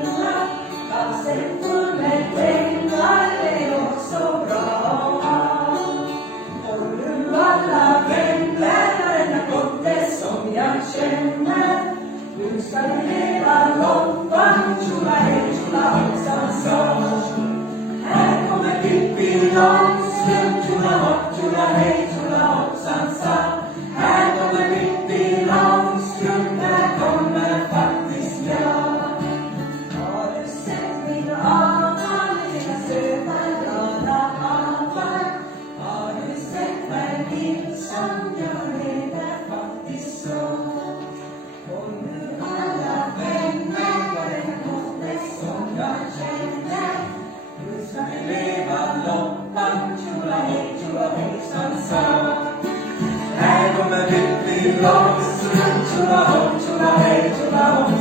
vinna. Vassen full med pengar, det är också bra att ha. Och nu alla vänner, denna gode som jag känner. Nu ska vi leva loppan, tjola hej, tjola hoppsan sa. Här kommer Pippi Långstrump, tjola hopp, tjola hej, tjola hoppsan sa. Här kommer Pippi Långstrump, här kommer faktiskt jag. Har du sett min avan, mina söta glada avar? Har du sett mig vilsam, jag lever faktiskt så. Och nu alla vänner, vad det gode som jag känner. Nu ska vi leva loppan, tjola hej, tjola hoppsan sa. Här kommer Pippi Långstrump, tjola hopp, tjola hej, tjola hopp.